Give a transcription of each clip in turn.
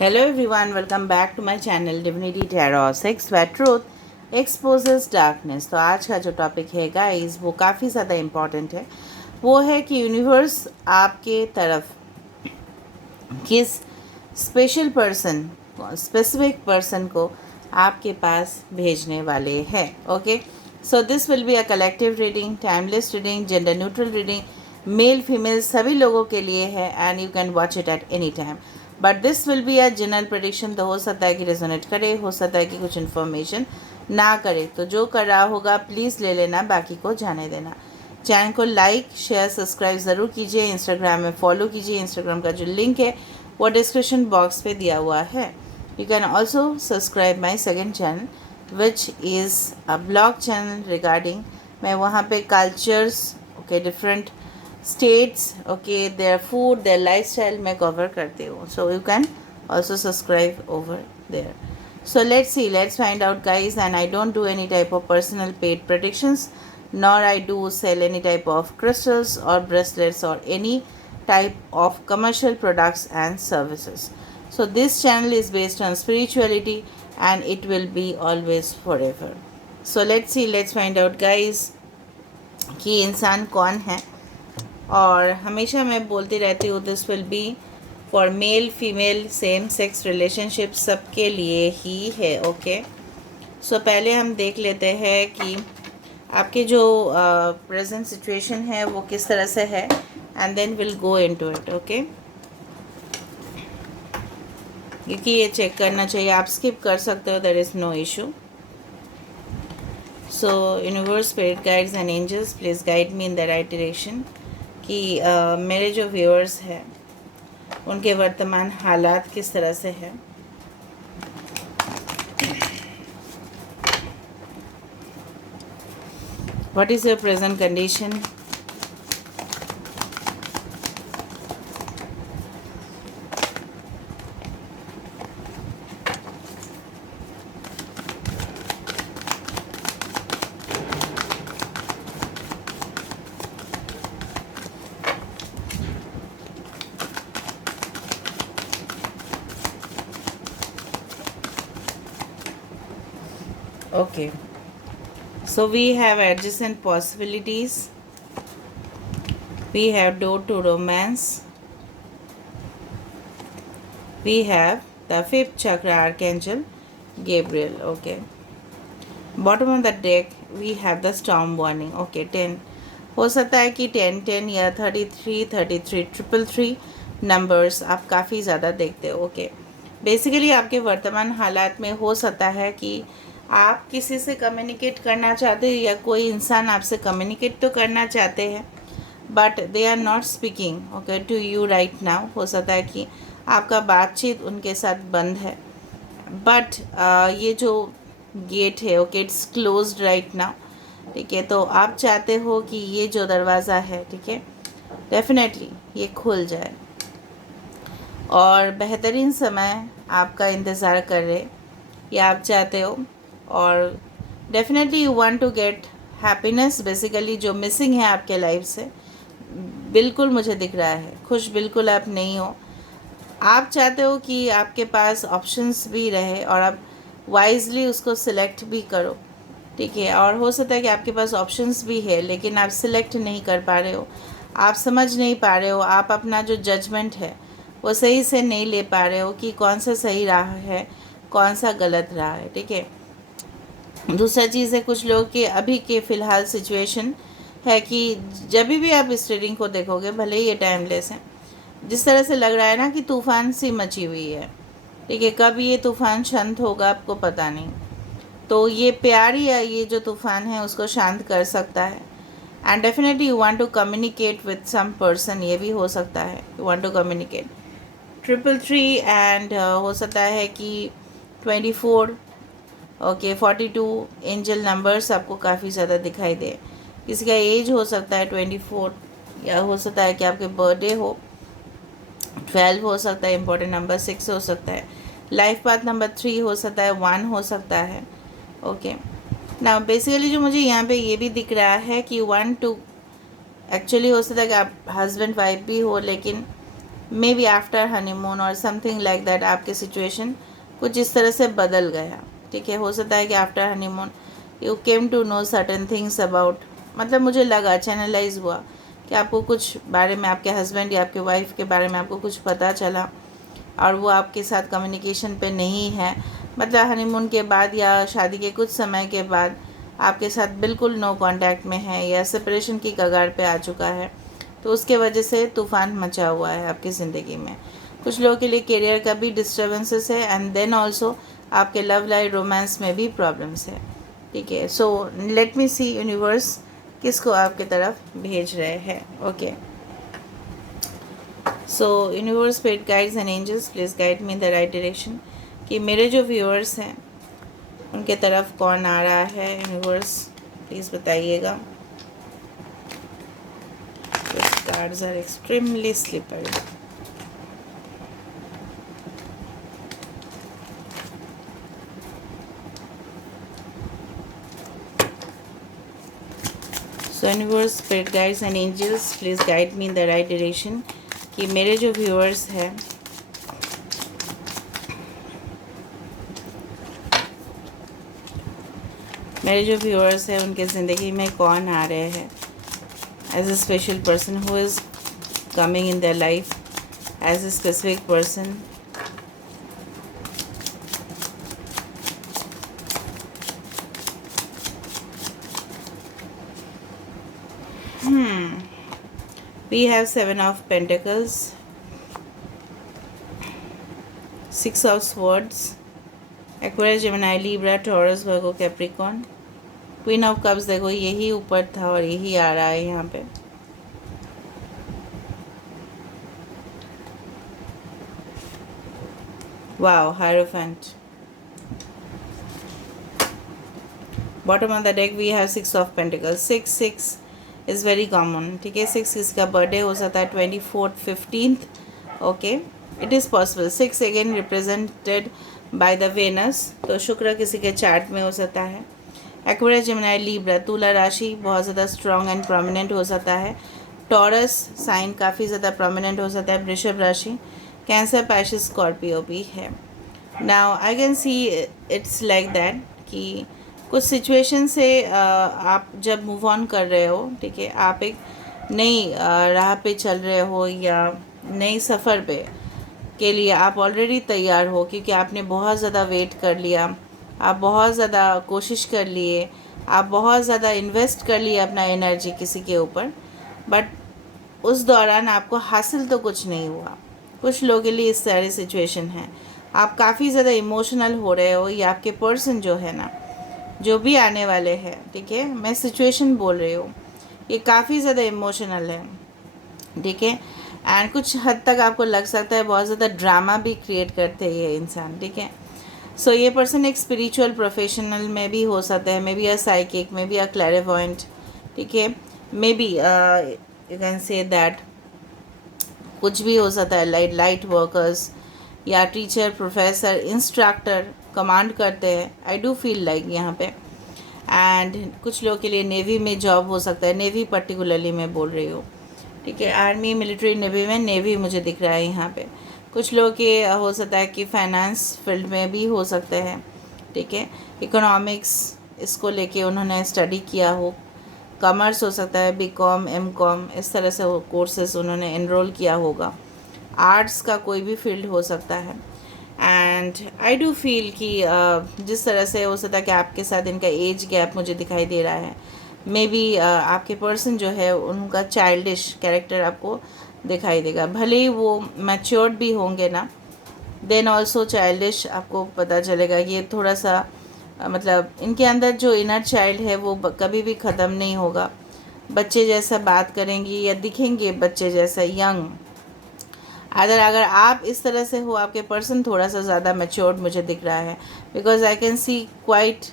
Hello everyone, welcome back to my channel Divinity Tarot 6 where truth exposes darkness। तो आज का जो topic है गाइस वो काफ़ी ज़्यादा इम्पॉर्टेंट है। वो है कि यूनिवर्स आपके तरफ किस स्पेसिफिक पर्सन को आपके पास भेजने वाले हैं। Okay, so this will be a collective reading, timeless reading, gender neutral reading, male female सभी लोगों के लिए है and you can watch it at any time. But this will be a general prediction. तो हो सकता है कि रेजोनेट करे, हो सकता है कि कुछ इन्फॉर्मेशन ना करे। तो जो कर रहा होगा प्लीज़ ले लेना, बाकी को जाने देना। चैनल को लाइक शेयर सब्सक्राइब ज़रूर कीजिए। इंस्टाग्राम में फॉलो कीजिए। इंस्टाग्राम का जो लिंक है वो डिस्क्रिप्शन बॉक्स पे दिया हुआ है। You can also subscribe my second channel which is a blog channel regarding, मैं वहाँ पे cultures okay different states okay their food their lifestyle मैं कवर करती हूँ। So you can also subscribe over there. So let's find out guys, and I don't do any type of personal paid predictions, nor I do sell any type of crystals or bracelets or any type of commercial products and services. So this channel is based on spirituality and it will be always forever. So let's find out guys कि इंसान कौन है। और हमेशा मैं बोलती रहती हूँ this will be for male female same sex relationship सबके लिए ही है। ओके, सो पहले हम देख लेते हैं कि आपके जो प्रेजेंट सिचुएशन है वो किस तरह से है and then will go into it. Okay, क्योंकि ये चेक करना चाहिए, आप स्किप कर सकते हो, there is no issue. So universe spirit guides and angels please guide me in the right direction कि मेरे जो व्यूअर्स हैं उनके वर्तमान हालात किस तरह से है। What is your present condition, okay, so we have adjacent possibilities, we have door to romance, we have the fifth chakra archangel Gabriel. Okay, bottom of the deck we have the storm warning. Okay, 10 हो सकता है कि 10 या 33 333 numbers आप काफ़ी ज़्यादा देखते हो। ओके, बेसिकली आपके वर्तमान हालात में हो सकता है कि आप किसी से कम्युनिकेट करना चाहते हो या कोई इंसान आपसे कम्युनिकेट तो करना चाहते हैं but they are not speaking okay to you right now. हो सकता है कि आपका बातचीत उनके साथ बंद है बट ये जो गेट है okay it's closed right now. ठीक है, तो आप चाहते हो कि ये जो दरवाज़ा है ठीक है डेफिनेटली ये खुल जाए और बेहतरीन समय आपका इंतज़ार कर रहे या आप चाहते हो। और definitely you want to get happiness, basically जो मिसिंग है आपके लाइफ से बिल्कुल मुझे दिख रहा है, खुश बिल्कुल आप नहीं हो। आप चाहते हो कि आपके पास ऑप्शंस भी रहे और आप वाइजली उसको सिलेक्ट भी करो। ठीक है, और हो सकता है कि आपके पास ऑप्शंस भी है लेकिन आप सिलेक्ट नहीं कर पा रहे हो, आप समझ नहीं पा रहे हो, आप अपना जो जजमेंट है वो सही से नहीं ले पा रहे हो कि कौन सा सही राह है कौन सा गलत रहा है। ठीक है, दूसरा चीज़ है कुछ लोगों के अभी के फ़िलहाल सिचुएशन है कि जब भी आप इस रीडिंग को देखोगे भले ही ये टाइमलेस है, जिस तरह से लग रहा है ना कि तूफ़ान सी मची हुई है। ठीक है, कब ये तूफ़ान शांत होगा आपको पता नहीं। तो ये प्यार या ये जो तूफ़ान है उसको शांत कर सकता है and definitely you want to communicate with some person, ये भी हो सकता है you want to communicate. 333 and हो सकता है कि 24 ओके 42 एंजल नंबर्स आपको काफ़ी ज़्यादा दिखाई दे। किसी का एज हो सकता है 24 या हो सकता है कि आपके बर्थडे हो। 12 हो सकता है इम्पोर्टेंट नंबर, 6 हो सकता है, लाइफ पाथ नंबर 3 हो सकता है, 1 हो सकता है। ओके, ना बेसिकली जो मुझे यहाँ पे ये भी दिख रहा है कि 1 2 एक्चुअली हो सकता है कि आप हस्बैंड वाइफ भी हो लेकिन मे बी आफ्टर हनीमून और समथिंग लाइक दैट आपकी सिचुएशन कुछ इस तरह से बदल गया, ठीक है। हो सकता है कि after honeymoon you came to know certain things about, मतलब मुझे लगा, चैनलाइज हुआ कि आपको कुछ बारे में, आपके हस्बैंड या आपके वाइफ के बारे में आपको कुछ पता चला और वो आपके साथ कम्युनिकेशन पे नहीं है, मतलब हनीमून के बाद या शादी के कुछ समय के बाद आपके साथ बिल्कुल नो कांटेक्ट में है या सेपरेशन की कगार पे आ चुका है, तो उसके वजह से तूफ़ान मचा हुआ है आपकी ज़िंदगी में। कुछ लोगों के लिए करियर का भी डिस्टर्बेंसेस है एंड देन ऑल्सो आपके लव लाइफ रोमांस में भी प्रॉब्लम्स है, ठीक है। सो लेट मी सी यूनिवर्स किसको आपके तरफ भेज रहे हैं, okay. So universe, spirit guides and angels, please guide me in the right direction कि मेरे जो व्यूअर्स हैं उनके तरफ कौन आ रहा है, यूनिवर्स प्लीज़ बताइएगा। This cards are extremely slippery. So universe, spirit guides and angels, please guide me in the right direction कि मेरे जो व्यूअर्स हैं उनके ज़िंदगी में कौन आ रहे हैं as a special person who is coming in their life as a specific person. We have 7 of Pentacles, 6 of Swords, Aquarius, Gemini, Libra, Taurus, Virgo, Capricorn, Queen of Cups। देखो यही ऊपर था और यही आ रहा है यहाँ पे। Wow, Hierophant। Bottom of the deck we have 6 of Pentacles। 6 is very common, ठीक है। 6 इसका बर्थडे हो सकता है 24th 15th, okay, it is possible. 6 again represented by the Venus, तो शुक्र किसी के चार्ट में हो सकता है। एक्वेरियस, जेमिनी, लीब्रा, तुला राशि बहुत ज़्यादा स्ट्रॉन्ग एंड प्रोमिनेंट हो सकता है। टॉरस साइन काफ़ी ज़्यादा प्रोमिनेंट हो सकता है। वृषभ राशि, कैंसर, पाइसेस, स्कॉर्पियो भी है। Now I can see it's like that कि कुछ सिचुएशन से आप जब मूव ऑन कर रहे हो, ठीक है, आप एक नई राह पे चल रहे हो या नई सफ़र पे के लिए आप ऑलरेडी तैयार हो, क्योंकि आपने बहुत ज़्यादा वेट कर लिया, आप बहुत ज़्यादा कोशिश कर लिए, आप बहुत ज़्यादा इन्वेस्ट कर लिए अपना एनर्जी किसी के ऊपर, बट उस दौरान आपको हासिल तो कुछ नहीं हुआ। कुछ लोगों के लिए इस सारी सिचुएशन है। आप काफ़ी ज़्यादा इमोशनल हो रहे हो या आपके पर्सन जो है ना, जो भी आने वाले हैं, ठीक है, मैं सिचुएशन बोल रही हूँ, ये काफ़ी ज़्यादा इमोशनल है, ठीक है। एंड कुछ हद तक आपको लग सकता है बहुत ज़्यादा ड्रामा भी क्रिएट करते हैं ये इंसान, ठीक है। सो ये पर्सन एक स्पिरिचुअल प्रोफेशनल में भी हो सकता है, may be a psychic, may be a clairvoyant, ठीक है, may B you can say that कुछ भी हो सकता है, लाइट वर्कर्स या टीचर, प्रोफेसर, इंस्ट्रक्टर कमांड करते हैं, आई डू फील लाइक यहाँ पे। एंड कुछ लोगों के लिए नेवी में जॉब हो सकता है, नेवी पर्टिकुलरली मैं बोल रही हूँ, ठीक है। आर्मी, मिलिट्री, नेवी में, नेवी मुझे दिख रहा है यहाँ पे। कुछ लोगों के हो सकता है कि फाइनेंस फील्ड में भी हो सकते हैं, ठीक है। इकोनॉमिक्स, इसको लेके उन्होंने स्टडी किया हो। कॉमर्स हो सकता है, बीकॉम, एमकॉम, इस तरह से कोर्सेज उन्होंने एनरोल किया होगा। आर्ट्स का कोई भी फील्ड हो सकता है। एंड आई डू फील कि जिस तरह से हो सकता है कि आपके साथ इनका एज गैप मुझे दिखाई दे रहा है, मे बी आपके पर्सन जो है उनका चाइल्डिश कैरेक्टर आपको दिखाई देगा, भले ही वो मैच्योर्ड भी होंगे ना, देन ऑल्सो चाइल्डिश आपको पता चलेगा कि ये थोड़ा सा मतलब इनके अंदर जो इनर चाइल्ड है वो कभी भी ख़त्म नहीं होगा। बच्चे जैसा बात करेंगी या दिखेंगे बच्चे जैसा, यंग। अगर आप इस तरह से हो, आपके पर्सन थोड़ा सा ज़्यादा मैच्योर्ड मुझे दिख रहा है, because I can see quite,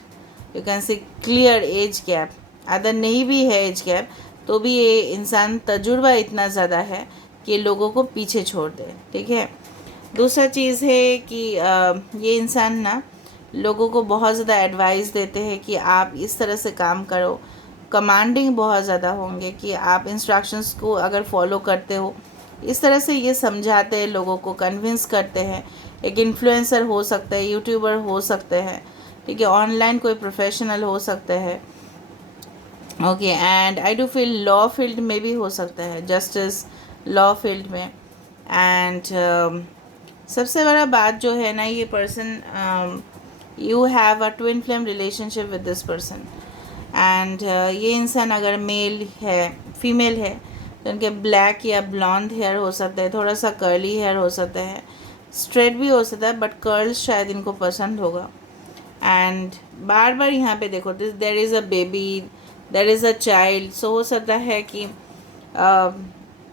you can C clear age gap. अगर नहीं भी है एज गैप तो भी ये इंसान तजुर्बा इतना ज़्यादा है कि लोगों को पीछे छोड़ दे, ठीक है। दूसरा चीज़ है कि ये इंसान ना लोगों को बहुत ज़्यादा एडवाइस देते हैं कि आप इस तरह से काम करो। कमांडिंग बहुत ज़्यादा होंगे कि आप इंस्ट्रक्शंस को अगर फॉलो करते हो इस तरह से ये समझाते हैं, लोगों को कन्विंस करते हैं। एक इन्फ्लुएंसर हो सकता है, यूट्यूबर हो सकते हैं, ठीक है, ऑनलाइन कोई प्रोफेशनल हो सकते हैं। Okay, and I do feel law field में भी हो सकता है, जस्टिस लॉ फील्ड में। एंड सबसे बड़ा बात जो है ना, ये person, you have a twin flame relationship with this person. And ये इंसान अगर मेल है, फीमेल है, तो उनके ब्लैक या ब्लॉन्ड हेयर हो सकता है, थोड़ा सा कर्ली हेयर हो सकता है, स्ट्रेट भी हो सकता है, बट कर्ल्स शायद इनको पसंद होगा। एंड बार बार यहाँ पे देखो, this there is a baby, there is a child. So हो सकता है कि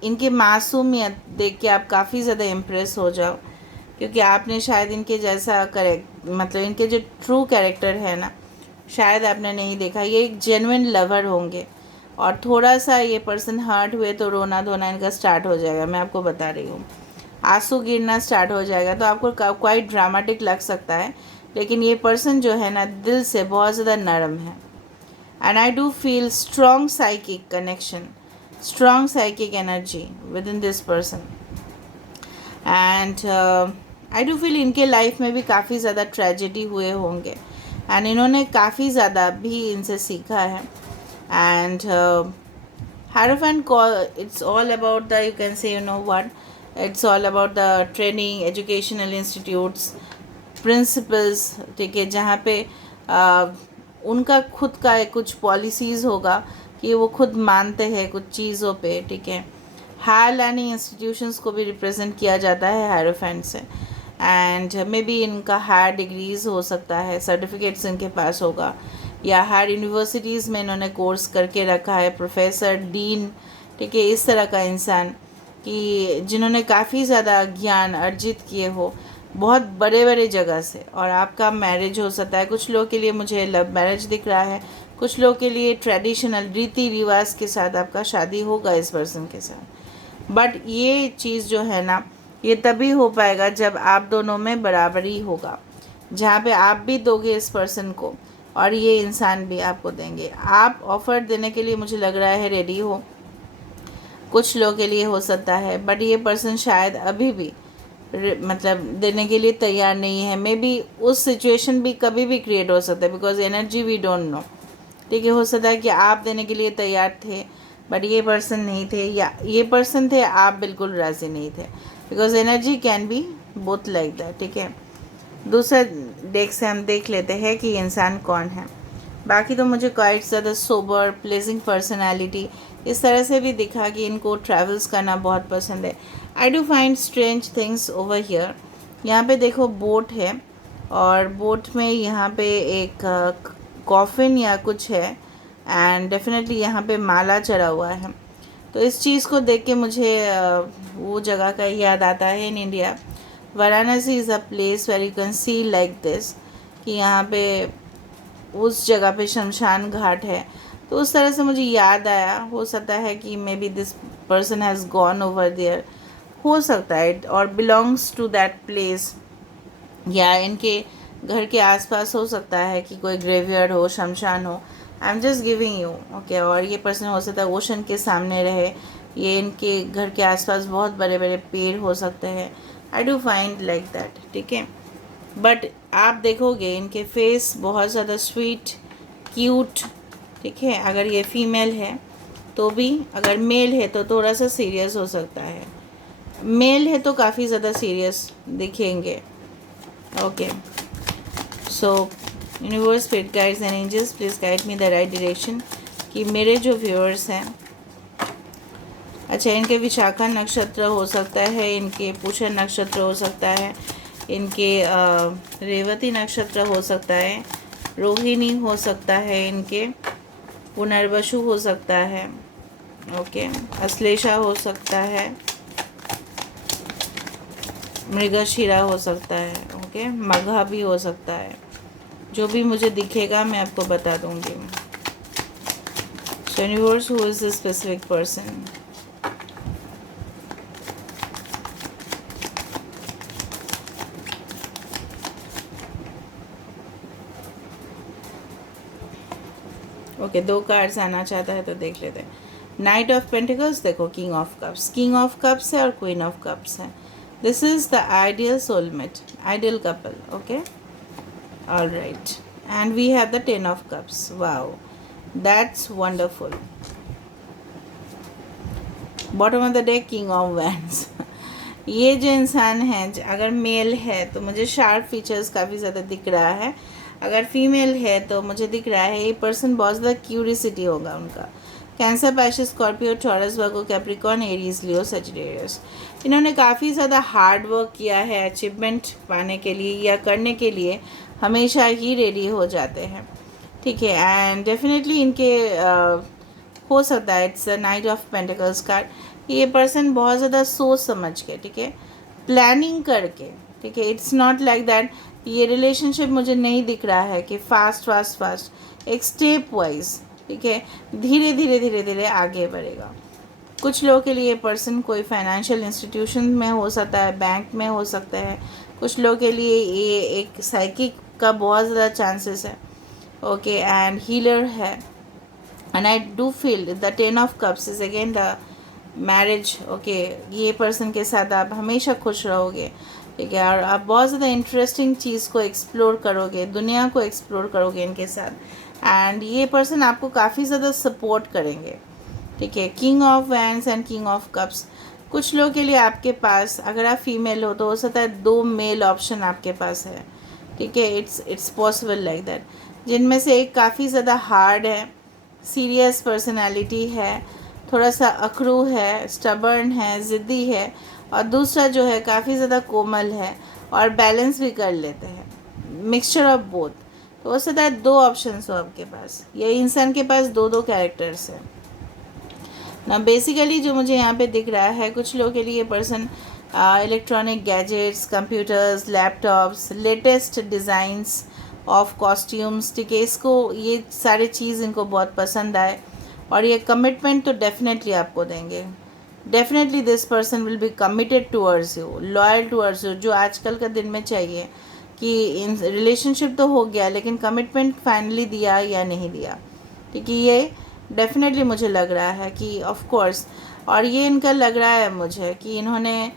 इनकी मासूमियत देख के आप काफ़ी ज़्यादा इम्प्रेस हो जाओ, क्योंकि आपने शायद इनके जैसा करेक्ट, मतलब इनके जो ट्रू कैरेक्टर है ना, शायद आपने नहीं देखा। ये एक जेन्युइन लवर होंगे, और थोड़ा सा ये पर्सन हर्ट हुए तो रोना धोना इनका स्टार्ट हो जाएगा, मैं आपको बता रही हूँ, आंसू गिरना स्टार्ट हो जाएगा। तो आपको क्वाइट ड्रामेटिक लग सकता है, लेकिन ये पर्सन जो है ना, दिल से बहुत ज़्यादा नरम है। And I do feel strong psychic connection, strong psychic energy with in this person. And I do feel इनके लाइफ में भी काफ़ी ज़्यादा ट्रेजेडी हुए होंगे, एंड इन्होंने काफ़ी ज़्यादा भी इनसे सीखा है। And Hierophant call, it's all about the, you can say, you know what, it's all about the training, educational institutes, principles, ठीक है, जहाँ पे उनका खुद का एक कुछ पॉलिसीज़ होगा कि वो खुद मानते हैं कुछ चीज़ों पे, ठीक है। हायर लर्निंग इंस्टीट्यूशंस को भी रिप्रेजेंट किया जाता है हायरोफेंट से। एंड मे बी इनका हायर डिग्रीज़ हो सकता है, सर्टिफिकेट्स इनके पास होगा, या हायर यूनिवर्सिटीज़ में इन्होंने कोर्स करके रखा है, प्रोफेसर, डीन, ठीक है, इस तरह का इंसान कि जिन्होंने काफ़ी ज़्यादा ज्ञान अर्जित किए हो बहुत बड़े बड़े जगह से। और आपका मैरिज हो सकता है, कुछ लोगों के लिए मुझे लव मैरिज दिख रहा है, कुछ लोगों के लिए ट्रेडिशनल रीति रिवाज के साथ आपका शादी होगा इस पर्सन के साथ। बट ये चीज़ जो है ना, ये तभी हो पाएगा जब आप दोनों में बराबरी होगा, जहाँ पे आप भी दोगे इस पर्सन को और ये इंसान भी आपको देंगे। आप ऑफ़र देने के लिए मुझे लग रहा है रेडी हो, कुछ लोगों के लिए हो सकता है, बट ये पर्सन शायद अभी भी मतलब देने के लिए तैयार नहीं है। मे बी उस सिचुएशन भी कभी भी क्रिएट हो सकता है, because energy we don't know, ठीक है। हो सकता है कि आप देने के लिए तैयार थे बट ये पर्सन नहीं थे, या ये पर्सन थे, आप बिल्कुल राज़ी नहीं थे, because energy can be both like that, ठीक है। दूसरा डेक से हम देख लेते हैं कि इंसान कौन है। बाकी तो मुझे क्वाइट ज़्यादा सोबर, प्लेजिंग पर्सनैलिटी, इस तरह से भी दिखा कि इनको ट्रैवल्स करना बहुत पसंद है। I do find strange things over here. यहाँ पे देखो बोट है, और बोट में यहाँ पे एक कॉफिन या कुछ है, एंड डेफिनेटली यहाँ पे माला चढ़ा हुआ है। तो इस चीज़ को देख के मुझे वो जगह का याद आता है in India. Varanasi is a place where you can see like this, कि यहाँ पे उस जगह पे शमशान घाट है। तो उस तरह से मुझे याद आया, हो सकता है कि maybe this person has gone over there, हो सकता है, और बिलोंग्स टू दैट प्लेस, या इनके घर के आसपास हो सकता है कि कोई ग्रेवयार्ड हो, शमशान हो। I am just giving you, okay. और ये पर्सन हो सकता है ओशन के सामने रहे, ये इनके घर के आसपास बहुत बड़े बड़े पेड़ हो सकते हैं। I do find like that, ठीक है। बट आप देखोगे इनके फेस बहुत ज़्यादा स्वीट, क्यूट, ठीक है। अगर ये फीमेल है तो भी, अगर मेल है तो थोड़ा सा सीरियस हो सकता है, मेल है तो काफ़ी ज़्यादा सीरियस दिखेंगे, okay. So universe, spirit guides and angels, please guide me the right direction, कि मेरे जो व्यूअर्स हैं, अच्छा, इनके विशाखा नक्षत्र हो सकता है, इनके पूषा नक्षत्र हो सकता है, इनके रेवती नक्षत्र हो सकता है, रोहिणी हो सकता है, इनके पुनर्वसु हो सकता है, ओके, अश्लेषा हो सकता है, मृगशिरा हो सकता है, ओके, मघा भी हो सकता है। जो भी मुझे दिखेगा मैं आपको बता दूंगी। So universe, who is the specific person? Okay, 2 cards आना चाहता है तो देख लेते हैं। नाइट ऑफ पेंटिकल्स देखो किंग ऑफ कप्स है और क्वीन ऑफ कप्स है. This is the ideal soulmate, ideal couple. Okay, all right. And we have the ten of cups. Wow, that's wonderful. Bottom of the deck king of wands. ये जो इंसान है, अगर mail है तो मुझे sharp features काफ़ी ज़्यादा दिख रहा है. अगर फीमेल है तो मुझे दिख रहा है ये पर्सन बहुत ज़्यादा क्यूरियसिटी होगा उनका. कैंसर, पाइसेस, स्कॉर्पियो, टॉरस, वर्गो, कैप्रिकॉर्न, एरीज, लियो, सजिटेरियस. इन्होंने काफ़ी ज़्यादा हार्ड वर्क किया है अचीवमेंट पाने के लिए या करने के लिए. हमेशा ही रेडी हो जाते हैं. ठीक है. एंड डेफिनेटली इनके हो सकता है it's night of pentacles card. ये पर्सन बहुत ज़्यादा सोच समझ के, ठीक है, प्लानिंग करके, ठीक है. It's not like that. ये रिलेशनशिप मुझे नहीं दिख रहा है कि फास्ट एक स्टेप वाइज, ठीक है, धीरे धीरे आगे बढ़ेगा. कुछ लोगों के लिए पर्सन कोई फाइनेंशियल इंस्टीट्यूशन में हो सकता है, बैंक में हो सकता है. कुछ लोगों के लिए ये एक साइकिक का बहुत ज़्यादा चांसेस है. ओके, एंड हीलर है. And I do feel the ten of cups is again the marriage. Okay, ये पर्सन के साथ आप हमेशा खुश रहोगे, ठीक है, और आप बहुत ज़्यादा इंटरेस्टिंग चीज़ को एक्सप्लोर करोगे, दुनिया को एक्सप्लोर करोगे इनके साथ. एंड ये पर्सन आपको काफ़ी ज़्यादा सपोर्ट करेंगे. ठीक है. King of wands and king of cups. कुछ लोगों के लिए आपके पास, अगर आप फीमेल हो तो हो सकता है 2 मेल ऑप्शन आपके पास है. ठीक है. It's possible like that. जिनमें से एक काफ़ी ज़्यादा हार्ड है, सीरियस पर्सनालिटी है, थोड़ा सा अखरू है, स्टबर्न है, ज़िद्दी है. और दूसरा जो है काफ़ी ज़्यादा कोमल है और बैलेंस भी कर लेते हैं. Mixture of both. तो हो सकता है 2 ऑप्शंस हो आपके पास. ये इंसान के पास 2 कैरेक्टर्स हैं ना. बेसिकली जो मुझे यहाँ पे दिख रहा है, कुछ लोगों के लिए person electronic gadgets, computers, laptops, latest designs of costumes, ठीक है, इसको ये सारे चीज़ इनको बहुत पसंद आए. और ये कमिटमेंट तो डेफिनेटली आपको देंगे. Definitely this person will be committed towards you, loyal towards you, जो आजकल का दिन में चाहिए कि इन रिलेशनशिप तो हो गया लेकिन कमिटमेंट फाइनली दिया या नहीं दिया. ठीक है, ये डेफिनेटली मुझे लग रहा है कि ऑफ कोर्स. और ये इनका लग रहा है मुझे कि इन्होंने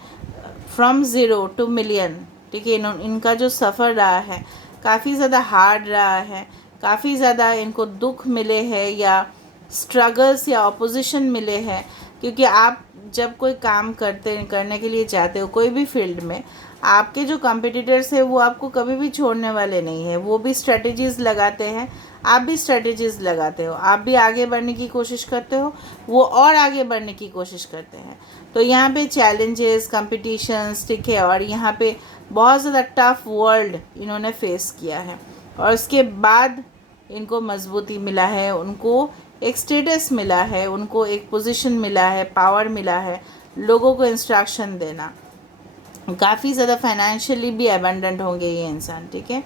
फ्रॉम ज़ीरो टू मिलियन, ठीक है, इनका जो सफ़र रहा है काफ़ी ज़्यादा हार्ड रहा है. काफ़ी ज़्यादा इनको दुख मिले हैं या स्ट्रगल्स या ऑपोजिशन मिले हैं. क्योंकि आप जब कोई काम करने के लिए जाते हो कोई भी फील्ड में, आपके जो कॉम्पिटिटर्स हैं वो आपको कभी भी छोड़ने वाले नहीं हैं. वो भी स्ट्रेटजीज़ लगाते हैं, आप भी स्ट्रेटजीज़ लगाते हो, आप भी आगे बढ़ने की कोशिश करते हो, वो और आगे बढ़ने की कोशिश करते हैं. तो यहाँ पे चैलेंजेस, कंपटीशंस, ठीक है, और यहाँ पे बहुत ज़्यादा टफ वर्ल्ड इन्होंने फेस किया है. और उसके बाद इनको मजबूती मिला है, उनको एक स्टेटस मिला है, उनको एक पोजीशन मिला है, पावर मिला है, लोगों को इंस्ट्रक्शन देना. काफ़ी ज़्यादा फाइनेंशियली भी एबंडेंट होंगे ये इंसान. ठीक है.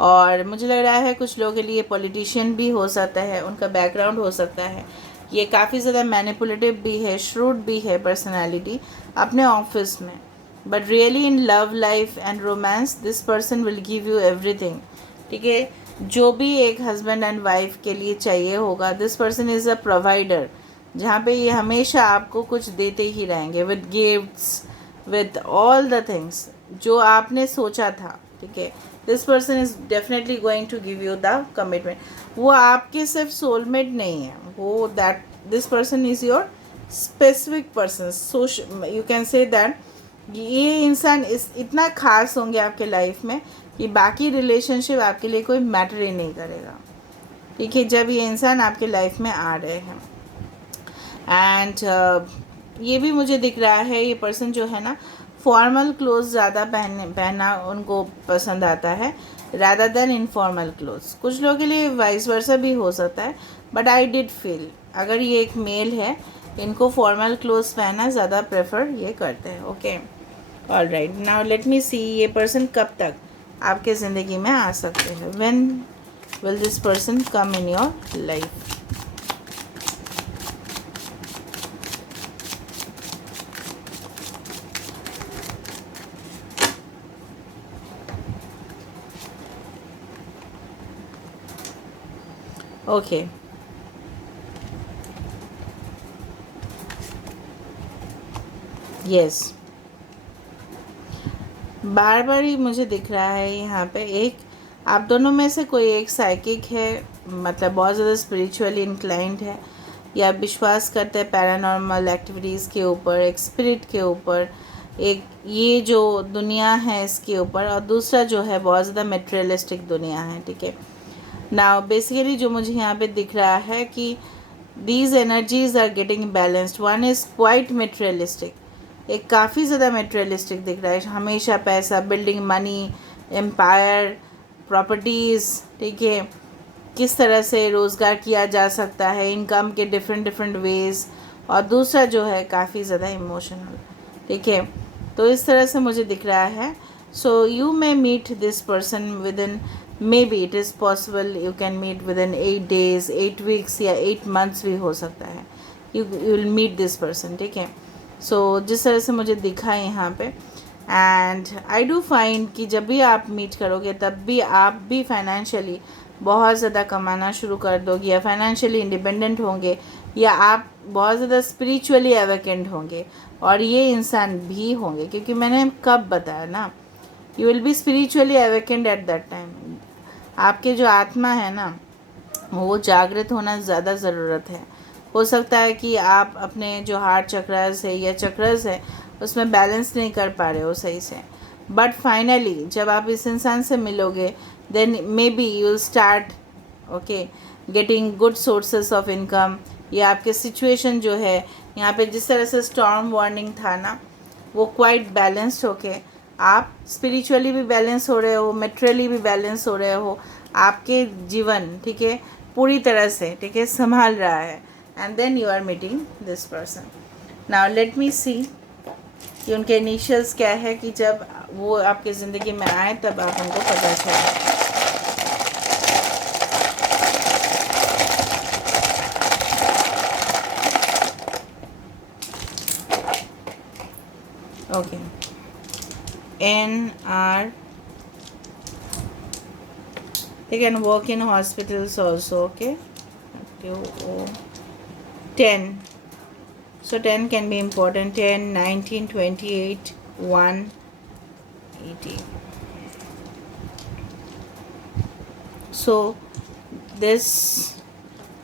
और मुझे लग रहा है कुछ लोगों के लिए पॉलिटिशियन भी हो सकता है, उनका बैकग्राउंड हो सकता है. ये काफ़ी ज़्यादा मैनिपुलेटिव भी है, श्रूड भी है पर्सनालिटी अपने ऑफिस में. But really in love life and romance this person will give you everything. ठीक है. जो भी एक हस्बैंड एंड वाइफ के लिए चाहिए होगा, this person is a provider, जहाँ पे ये हमेशा आपको कुछ देते ही रहेंगे with gifts, with all the things जो आपने सोचा था. ठीक है. This person is definitely going to give you the commitment. वो आपके सिर्फ सोलमेट नहीं है, वो that this person is your specific person. So you can say that ये इंसान इतना खास होंगे आपके लाइफ में कि बाकी रिलेशनशिप आपके लिए कोई मैटर ही नहीं करेगा. ठीक है, जब ये इंसान आपके लाइफ में आ रहे हैं. एंड ये भी मुझे दिख रहा है ये पर्सन जो है ना, फॉर्मल क्लोथ्स ज़्यादा पहनना उनको पसंद आता है रादर देन इनफॉर्मल क्लोथ्स. कुछ लोगों के लिए वाइस वर्सा भी हो सकता है. बट आई डिड फील अगर ये एक मेल है, इनको फॉर्मल क्लोथ्स पहनना ज़्यादा प्रेफर ये करते हैं. Okay, all right. Now let me see ये पर्सन कब तक आपके ज़िंदगी में आ सकते हैं. When will this person come in your life. Okay, yes, बार बार ही मुझे दिख रहा है यहाँ पे एक, आप दोनों में से कोई एक साइकिक है, मतलब बहुत ज़्यादा स्पिरिचुअली इंक्लाइंड है, या विश्वास करते हैं पैरानॉर्मल एक्टिविटीज़ के ऊपर, एक स्पिरिट के ऊपर, एक ये जो दुनिया है इसके ऊपर, और दूसरा जो है बहुत ज़्यादा मेटेरियलिस्टिक दुनिया है, ठीक है। नाउ बेसिकली जो मुझे यहाँ पे दिख रहा है कि these energies are getting balanced, one is quite materialistic, एक काफ़ी ज़्यादा मेटेरियलिस्टिक दिख रहा है, हमेशा पैसा, बिल्डिंग, मनी, एम्पायर, प्रॉपर्टीज़, ठीक है, किस तरह से रोज़गार किया जा सकता है, इनकम के डिफरेंट डिफरेंट वेज़, और दूसरा जो है काफ़ी ज़्यादा इमोशनल, ठीक है। तो इस तरह से मुझे दिख रहा है। So you may meet this person within, maybe it is possible you can meet within 8 days, 8 weeks या 8 months भी हो सकता है, you will meet this person, ठीक है। सो जिस तरह से मुझे दिखा है यहाँ पे, एंड आई डू फाइंड कि जब भी आप मीट करोगे तब भी आप भी फाइनेंशियली बहुत ज़्यादा कमाना शुरू कर दोगे, या फाइनेंशियली इंडिपेंडेंट होंगे, या आप बहुत ज़्यादा स्पिरिचुअली अवेकेंड होंगे, और ये इंसान भी होंगे, क्योंकि मैंने कब बताया ना, you will be spiritually awakened at that time. आपके जो आत्मा है ना, वो जागृत होना ज़्यादा ज़रूरत है। हो सकता है कि आप अपने जो हार्ट चक्रस है या चक्रस है उसमें बैलेंस नहीं कर पा रहे हो सही से, बट फाइनली जब आप इस इंसान से मिलोगे then may be you start okay getting good sources of income, या आपके सिचुएशन जो है यहाँ पे जिस तरह से स्टॉर्म वार्निंग था ना, वो क्वाइट बैलेंस्ड होके आप स्पिरिचुअली भी बैलेंस हो रहे हो, मेटेरियली भी बैलेंस हो रहे हो, आपके जीवन, ठीक है, पूरी तरह से, ठीक है, संभाल रहा है, and then you are meeting this person. Now let me see कि उनके इनिशियल्स क्या है, कि जब वो आपकी ज़िंदगी में आए तब आप उनको पता चले। Okay, NR, they can work in hospitals also, okay. 10, so 10 can be important, 10, 19, 28, 1, 80. So this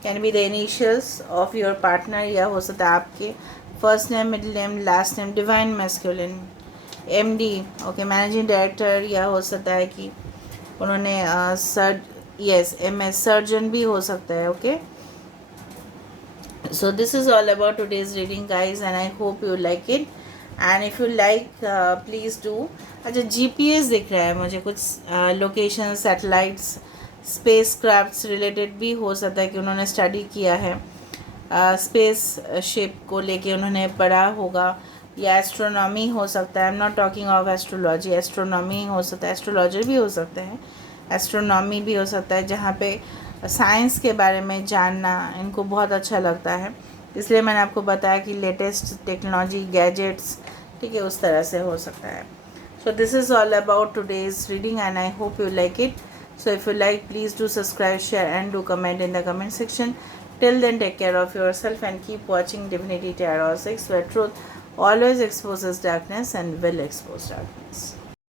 can be the initials of your partner, या हो सकता है आपके first name, middle name, last name, divine masculine, MD, okay, managing director, या हो सकता है कि उन्होंने MS सर्जन भी हो सकता है, okay. So this is all about today's reading guys, and I hope you like it, and if you like please do। अच्छा, GPS दिख रहा है मुझे, कुछ location, satellites, space crafts related भी हो सकता है कि उन्होंने स्टडी किया है, स्पेस शिप को लेके उन्होंने पढ़ा होगा, या एस्ट्रोनॉमी हो सकता है। I am not talking of astrology, astronomy हो सकता है, एस्ट्रोलॉजर भी हो सकते हैं, एस्ट्रोनॉमी भी हो सकता है, जहाँ पे साइंस के बारे में जानना इनको बहुत अच्छा लगता है, इसलिए मैंने आपको बताया कि लेटेस्ट टेक्नोलॉजी, गैजेट्स, ठीक है, उस तरह से हो सकता है। So this is all about today's reading, and I hope you like it. So if you like, please do subscribe, share and do comment in the comment section. Till then, take care of yourself and keep watching Divinity Tarot 6, where truth always exposes darkness and will expose darkness.